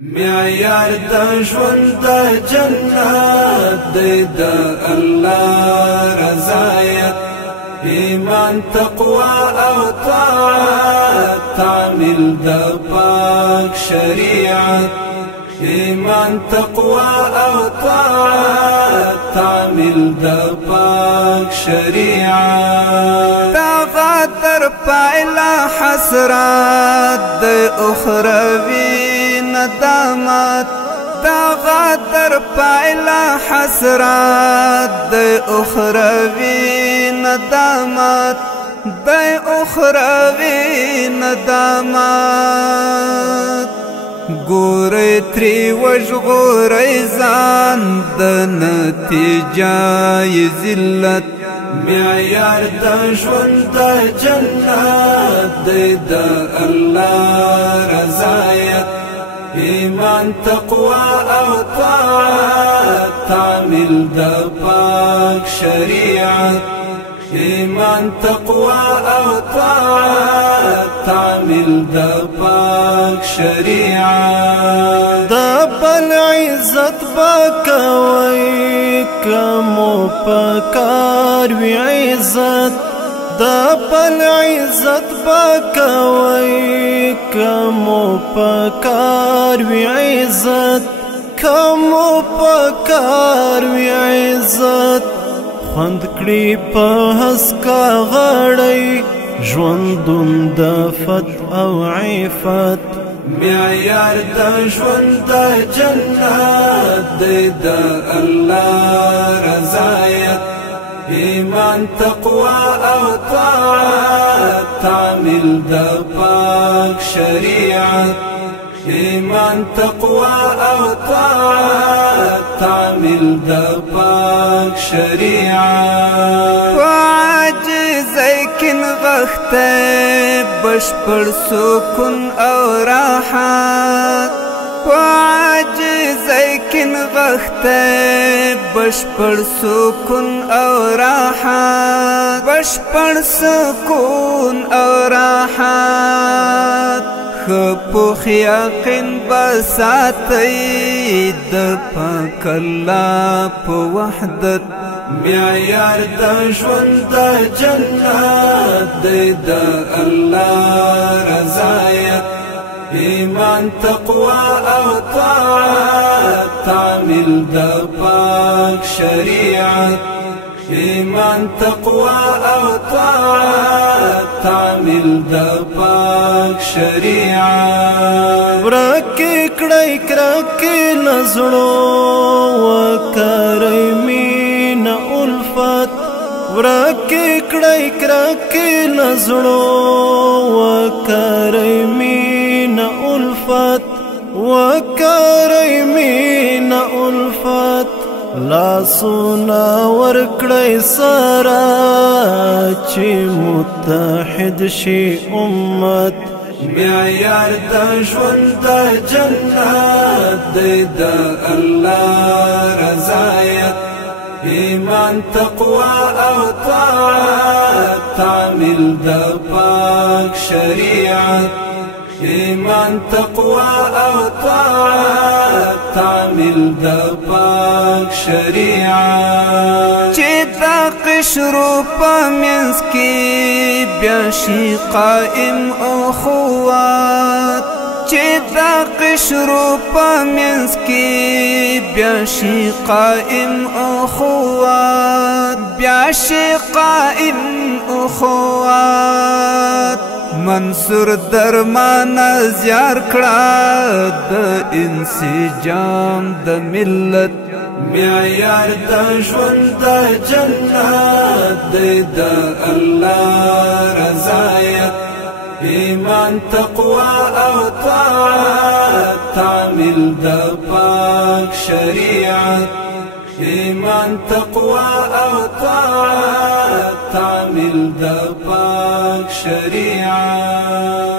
معیار د ژوند د جنت دی د الله رضایت، ایمان تقوا او طاعت، تعمیل د پاک شریعت. ایمان تقوا او طاعت، تعمیل د پاک شریعت. تغادر پایلا حسرات د اخروی ندامت، تغادر پایلا حسرات د اخروی ندامت، د اخروی ندامت. ګورئ ترې وژغورئ ځان د نتیجه ذلت، معیار د ژوند د جنت دی د الله رضایت. ایمان تقوا او طاعت، تعمیل د پاک شریعت. ایمان تقوا او طاعت، تعمیل د پاک شریعت. د بل عزت بکوي کمو پکار وی عزت، د بل عزت بکوي کمو پکار وی عزت، کمو پکار وی عزت. خوند کړي په هسکا غړی ژوندون د فت او عفت، معیار د ژوند د جنت دی د الله رضایت. ایمان تقوا او طاعت، تعمیل د پاک شریعت. ایمان تقوا او طاعت، تعمیل د پاک شریعت. عاجز کن وقت بشپړ سکون او راحت، عاجز کن وقت بشپړ سکون او راحت، بشپړ سکون او راحت. خپوخ یقین بساتی د پاک الله په وحدت، معیار د ژوند د جنت دی د الله رضایت. ایمان تقوا او طاعت، تعمیل د پاک شریعت. ایمان تقوا او طاعت، تعمیل د پاک شریعت. ورکی کړی کرکی نزړو وکړی مینا الفت، ورکی کړی کرکی نزړو وکړی مینا الفت، وکړی مینا الفت. لاسونه ورکړی سره چې متحد شي امت، معیار د ژوند د جنت دی د الله رضایت. ایمان تقوا او طاعت، تعمیل د پاک شریعت. ایمان تقوا او طاعت، تعمیل د پاک شریعت. چې دا قشرو په منځ کې بیا شي قائم اخوات، چې دا قشرو په منځ کې بیا شي قائم اخوات، بیا شي قائم اخوات. منصور درمان زیار کړه د انسجام د ملت، معیار د ژوند د جنت دی د الله رضایت. ایمان تقوا او طاعت، تعمیل د پاک شریعت. ایمان تقوا او طاعت، تعمیل د پاک شریعت.